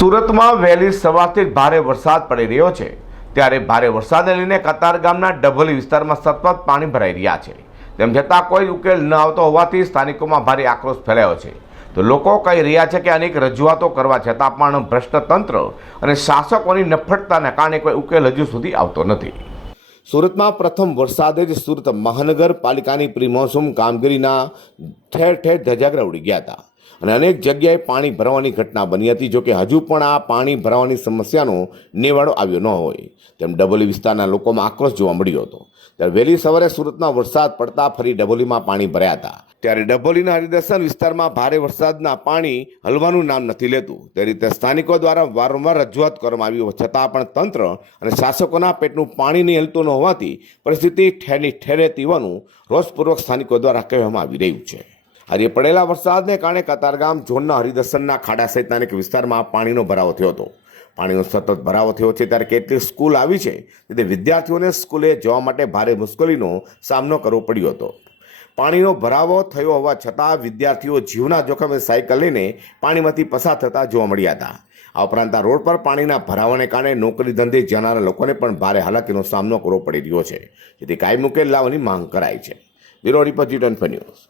સુરતમાં વહેલી સવારથી ભારે વરસાદ પડી રહ્યો છે. ત્યારે ભારે વરસાદને લઈને કતાર ગામના ડભોલી વિસ્તારમાં સતત પાણી ભરાઈ રહ્યા છે. તેમ છતાં કોઈ ઉકેલ ન આવતો હોવાથી સ્થાનિકોમાં ભારે આક્રોશ ફેલાયો છે. તો લોકો કહી રહ્યા છે કે અનેક રજૂઆતો કરવા છતાં પણ ભ્રષ્ટ તંત્ર અને શાસકોની નફટતાને કારણે કોઈ ઉકેલ હજુ સુધી આવતો નથી. સુરતમાં પ્રથમ વરસાદે જ સુરત મહાનગરપાલિકાની પ્રિમોસમ કામગીરીના ઠેર ઠેર ધજાગરા ઉડી ગયા હતા. અને અનેક જગ્યાએ પાણી ભરાવાની ઘટના બની હતી, જોકે હજુ પણ આ પાણી ભરાવાની સમસ્યાનો નિવાડો આવ્યો ન હોય. તેમ ડબોલી વિસ્તારના લોકોમાં આક્રોશ જોવા મળ્યો હતો. ત્યારે વહેલી સવારે સુરતમાં વરસાદ પડતા ફરી ડબોલીમાં પાણી ભર્યા હતા. ત્યારે ડબોલીના હરિદર્શન વિસ્તારમાં ભારે વરસાદના પાણી હલવાનું નામ નથી લેતું. તે રીતે સ્થાનિકો દ્વારા વારંવાર રજૂઆત કરવામાં આવી છતાં પણ તંત્ર અને શાસકોના પેટનું પાણી નહીં હલતું ન હોવાથી પરિસ્થિતિ ઠેરની ઠેરે તીવાનું રોષપૂર્વક સ્થાનિકો દ્વારા કહેવામાં આવી રહ્યું છે. આજે પડેલા વરસાદને કારણે કતારગામ ઝોનના હરિદર્શનના ખાડા સહિતના અનેક વિસ્તારમાં પાણીનો ભરાવો થયો હતો. પાણીનો સતત ભરાવો થયો છે ત્યારે કેટલીક સ્કૂલ આવી છે તેથી વિદ્યાર્થીઓને સ્કૂલે જવા માટે ભારે મુશ્કેલીનો સામનો કરવો પડ્યો હતો. પાણીનો ભરાવો થયો હોવા છતાં વિદ્યાર્થીઓ જીવના જોખમે સાયકલ લઈને પાણીમાંથી પસાર થતા જોવા મળ્યા હતા. આ ઉપરાંત આ રોડ પર પાણીના ભરાવાને કારણે નોકરી ધંધે જનારા લોકોને પણ ભારે હાલાકીનો સામનો કરવો પડી રહ્યો છે. જેથી કાયમી ઉકેલ લાવવાની માંગ કરાઈ છે. Bureau report news.